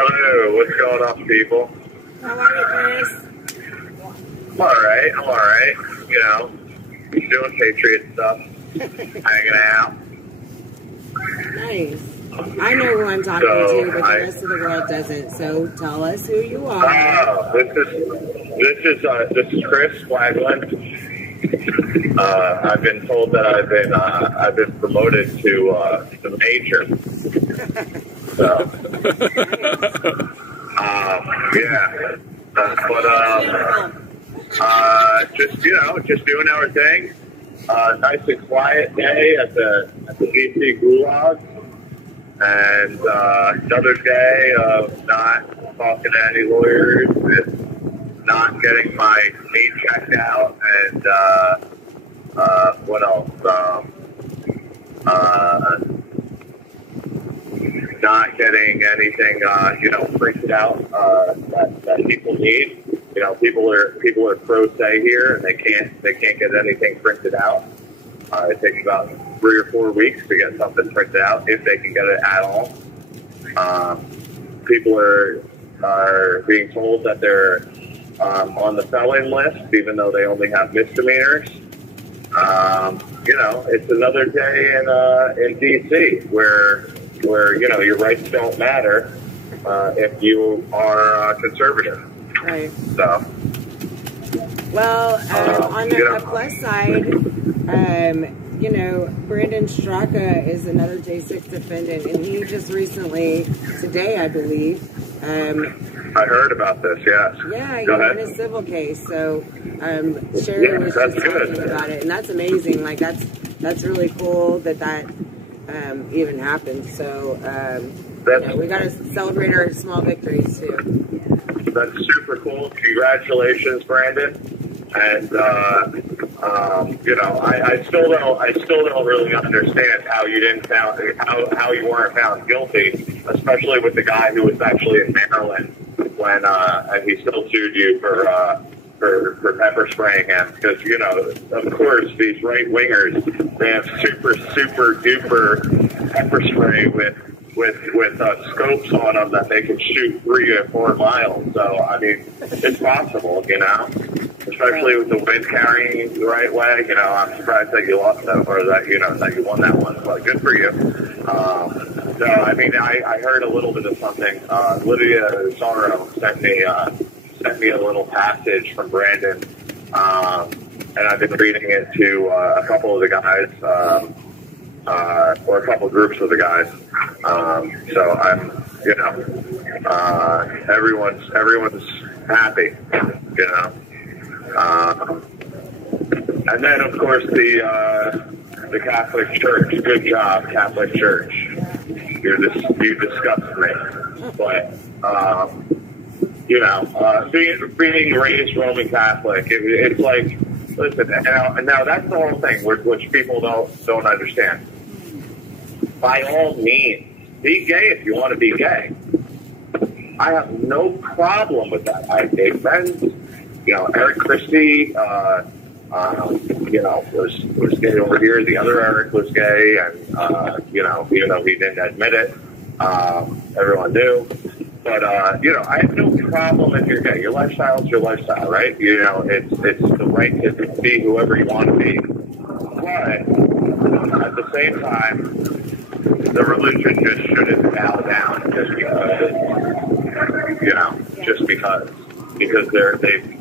Hello, what's going on, people? How are you, Chris? I'm alright, You know, doing Patriot stuff, hanging out. Nice. I know who I'm talking to, but the rest of the world doesn't. So tell us who you are. This is Chris Quaglin. I've been told that I've been promoted to major. So, yeah. Just doing our thing. Nice and quiet day at the DC Gulag. And another day of not talking to any lawyers and not getting my knee checked out, and what else? Not getting anything, printed out that people need. You know, people are pro se here, and they can't get anything printed out. It takes about 3 or 4 weeks to get something printed out, if they can get it at all. People are being told that they're on the felon list, even though they only have misdemeanors. It's another day in DC where your rights don't matter if you are conservative. Right. So. Well, on the plus side, Brandon Straka is another J6 defendant, and he just recently, today I believe, I heard about this, yes. Yeah, he won a civil case, so Sherry was just talking about it, and that's amazing. Like, that's really cool that even happened, so we got to celebrate our small victories, too. That's super cool. Congratulations, Brandon. And I still don't really understand how you how you weren't found guilty, especially with the guy who was actually in Maryland when and he still sued you for pepper spraying him, because of course these right wingers, they have super duper pepper spray with scopes on them that they can shoot 3 or 4 miles. So I mean, it's possible, especially with the wind carrying the right way. I'm surprised that you lost that, or that you won that one. But good for you. So I mean, I heard a little bit of something. Lydia Sorrow sent me a little passage from Brandon, and I've been reading it to a couple of the guys. Or a couple groups of the guys. So I'm, everyone's happy, and then of course the Catholic Church. Good job, Catholic Church. You disgust me, but being raised Roman Catholic, it's like, listen, and now that's the whole thing, which people don't understand. By all means, be gay if you want to be gay. I have no problem with that. I have gay friends. Eric Christie, was gay over here. The other Eric was gay, and even though he didn't admit it, everyone knew. But I have no problem if you're gay. Your lifestyle is your lifestyle, right? It's the right to be whoever you want to be. But at the same time, the religion just shouldn't bow down because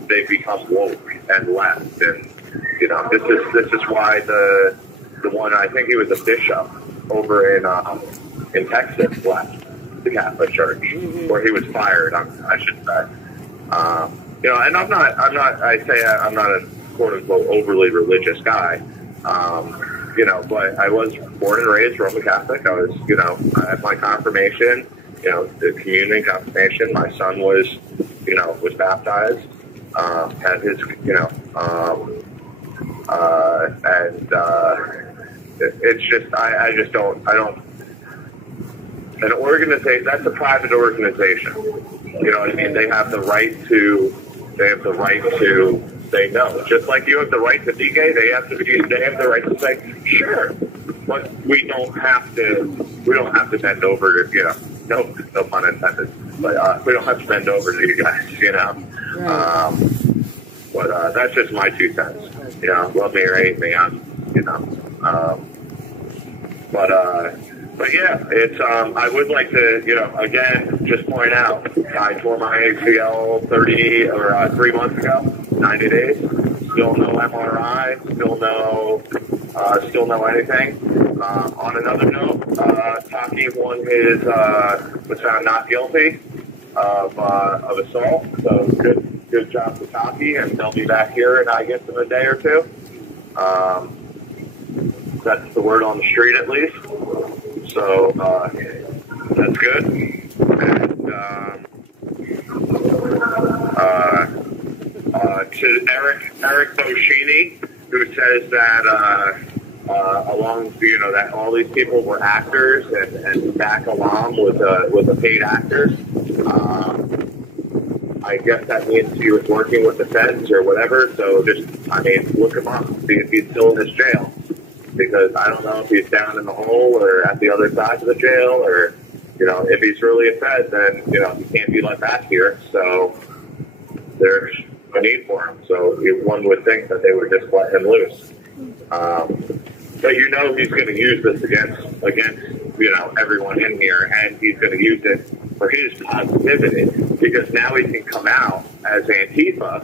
they've become woke and left, and this is why the one, I think he was a bishop over in Texas, left the Catholic Church, where he was fired, I should say. And I'm not a quote unquote overly religious guy. But I was born and raised Roman Catholic. I was, I had my confirmation, the communion confirmation. My son was baptized, had his, it's just, I don't, an organization, that's a private organization. You know what I mean? They have the right to say no. Just like you have the right to be gay, they have the right to say sure. But we don't have to bend over to, no pun intended. but we don't have to bend over to you guys, you know. Right. But that's just my 2 cents. You know, love me or hate me, you know. But yeah, it's, I would like to, you know, again, just point out, I tore my ACL 3 months ago, 90 days, still no MRI, still no anything. On another note, Taki was found not guilty of assault, so good job to Taki, and they'll be back here in, I guess, in a day or two. That's the word on the street, at least. So that's good. And to Eric Boschini, who says that along, you know, that all these people were actors and Dak Alam was a paid actor. I guess that means he was working with the feds or whatever. So just, I mean, look him up, see if he's still in his jail. Because I don't know if he's down in the hole or at the other side of the jail, or, you know, if he's really a Fed, then, you know, he can't be let back here. So there's a need for him. So one would think that they would just let him loose. But you know he's going to use this against, you know, everyone in here, and he's going to use it for his positivity, because now he can come out as Antifa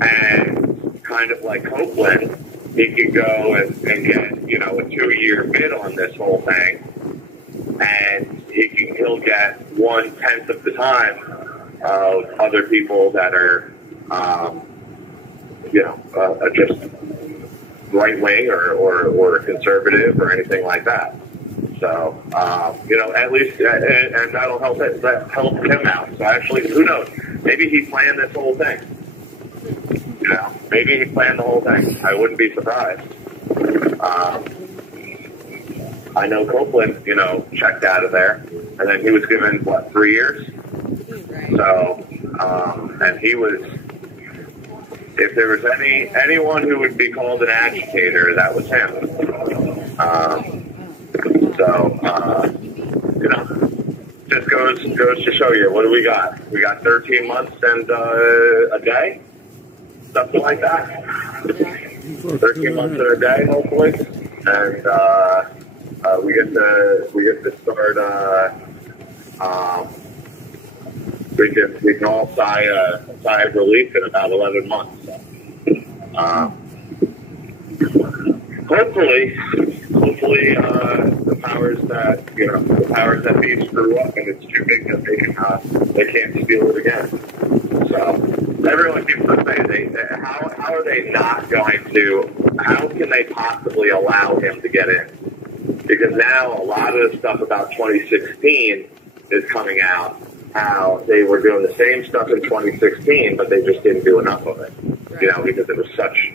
and kind of like Quaglin. He could go and get, you know, a 2-year bid on this whole thing, and he'll get 1/10 of the time of other people that are, you know, just right wing or conservative or anything like that. So, you know, at least, and that'll help him out. So actually, who knows? Maybe he planned this whole thing. You know, maybe he planned the whole thing. I wouldn't be surprised. I know Copeland, you know, checked out of there, and then he was given, 3 years? Right. So, and he was, if there was anyone who would be called an agitator, that was him. You know, just goes to show you, what do we got? We got 13 months and a day? Something like that. 13 months and a day, hopefully, and we get to start. We can all sigh of relief in about 11 months. Hopefully, the powers that be screw up, and it's too big that they can't steal it again. So everyone keeps on saying, how are they not going to? How can they possibly allow him to get in? Because now a lot of the stuff about 2016 is coming out. How they were doing the same stuff in 2016, but they just didn't do enough of it. Right. You know, because it was such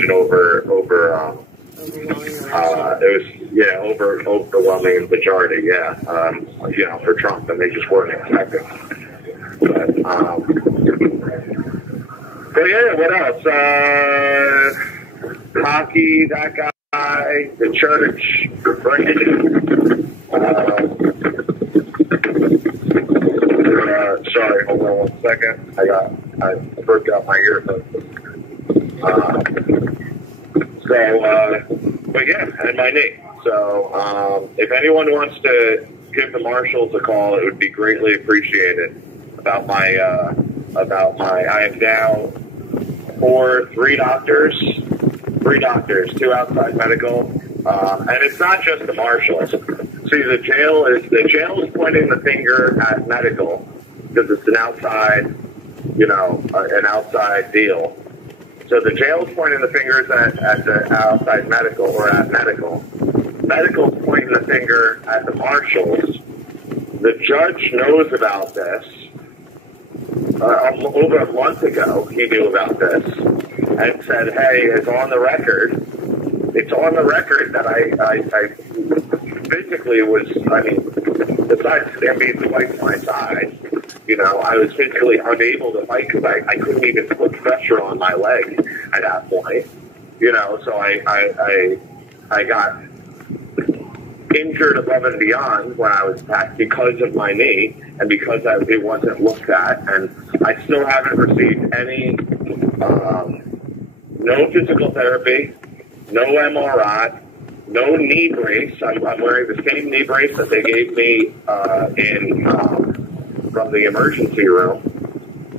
an overwhelming majority. Yeah, you know, for Trump, and they just weren't expecting. But yeah, what else? Hockey, that guy, the church, sorry, hold on 1 second. I broke out my earphones. But yeah, and my knee. So, if anyone wants to give the marshals a call, it would be greatly appreciated. About my, I am now three doctors, 2 outside medical, and it's not just the marshals. See, the jail is pointing the finger at medical because it's an outside, you know, an outside deal. So the jail is pointing the fingers at the outside medical or at medical. Medical's pointing the finger at the marshals. The judge knows about this. Over a month ago, he knew about this and said, "Hey, it's on the record. It's on the record that I physically was. I mean, besides there being twice my size, you know, I was physically unable to fight because I couldn't even put pressure on my leg at that point. You know, so I got injured above and beyond when I was attacked because of my knee and because it wasn't looked at. And I still haven't received any, no physical therapy, no MRI, no knee brace. I'm wearing the same knee brace that they gave me from the emergency room.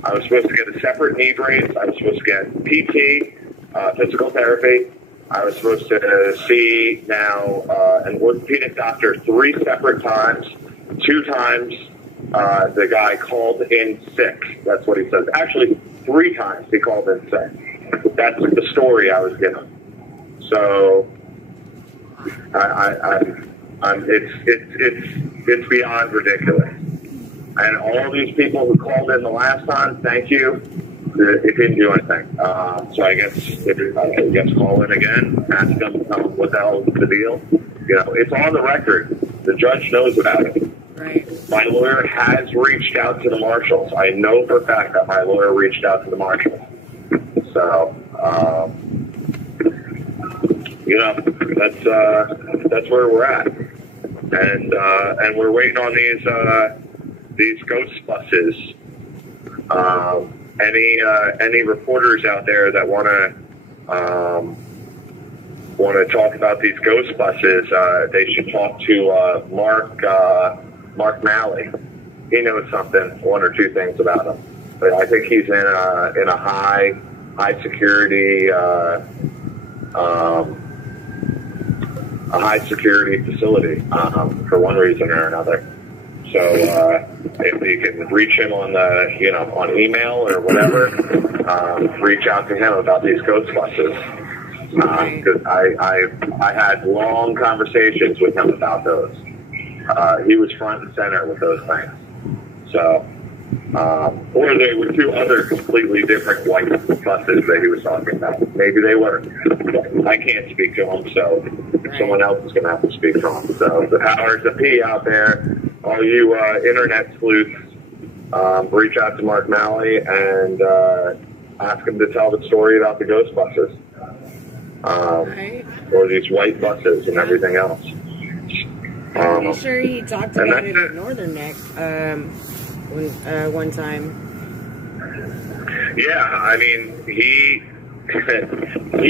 I was supposed to get a separate knee brace. I was supposed to get PT, physical therapy. I was supposed to see now an orthopedic doctor 3 separate times. 2 times the guy called in sick. That's what he says. Actually, 3 times he called in sick. That's the story I was given. So it's beyond ridiculous. And all these people who called in the last time, thank you. It didn't do anything. So I guess call in again, ask them to tell them what the hell is the deal. You know, it's on the record. The judge knows about it. Right. My lawyer has reached out to the marshals. I know for a fact that my lawyer reached out to the marshals. So, you know, that's where we're at, and we're waiting on these ghost buses. Any reporters out there that want to talk about these ghost buses, they should talk to Mark Malley. He knows something, 1 or 2 things about them. But I think he's in a high security a high security facility for one reason or another. So if you can reach him on on email or whatever, reach out to him about these ghost buses. Because I had long conversations with him about those. He was front and center with those things. So, or they were 2 other completely different white buses that he was talking about. Maybe they were. I can't speak to him, so someone else is going to have to speak to him. So the powers that be out there, all you internet sleuths, reach out to Mark Malley and ask him to tell the story about the ghost buses. Or these white buses and everything else. I'm pretty sure he talked about it at Northern Neck one time. Yeah, I mean, he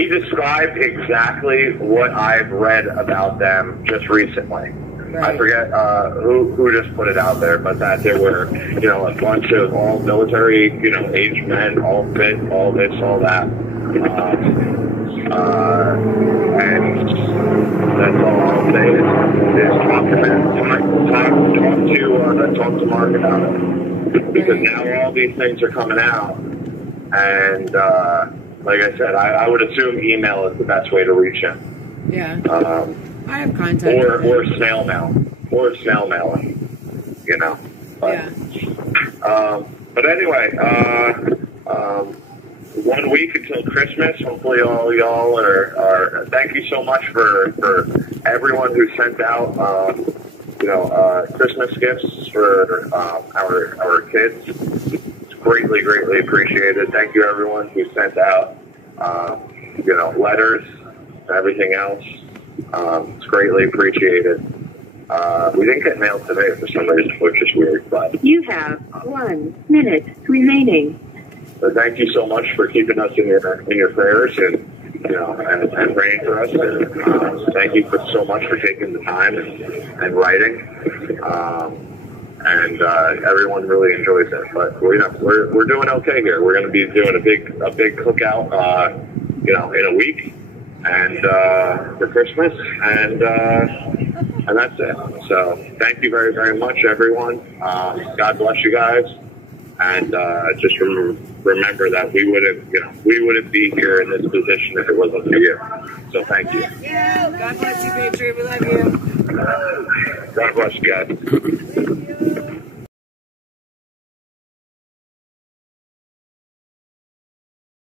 described exactly what I've read about them just recently. Right. I forget who just put it out there, but that there were, a bunch of all military, aged men, all fit, all this, all that. And that's all I'll say is talk to Mark about it. Because now all these things are coming out. And like I said, I would assume email is the best way to reach him. Yeah. I have contact. Or snail mail. Or snail mail. But, yeah. But anyway, 1 week until Christmas. Hopefully all y'all are thank you so much for everyone who sent out Christmas gifts for our kids. It's greatly appreciated. Thank you everyone who sent out letters and everything else. It's greatly appreciated. We didn't get mail today for some reason, which is weird, but you have 1 minute remaining. So thank you so much for keeping us in your prayers and praying for us. And thank you so much for taking the time and writing. And everyone really enjoys it. But we're doing okay here. We're going to be doing a big cookout, in a week, and for Christmas, and that's it. So thank you very, very much, everyone. God bless you guys. And just remember that we wouldn't be here in this position if it wasn't for you. So thank you. God bless you, Patriot. We love you. God bless you guys. Thank you.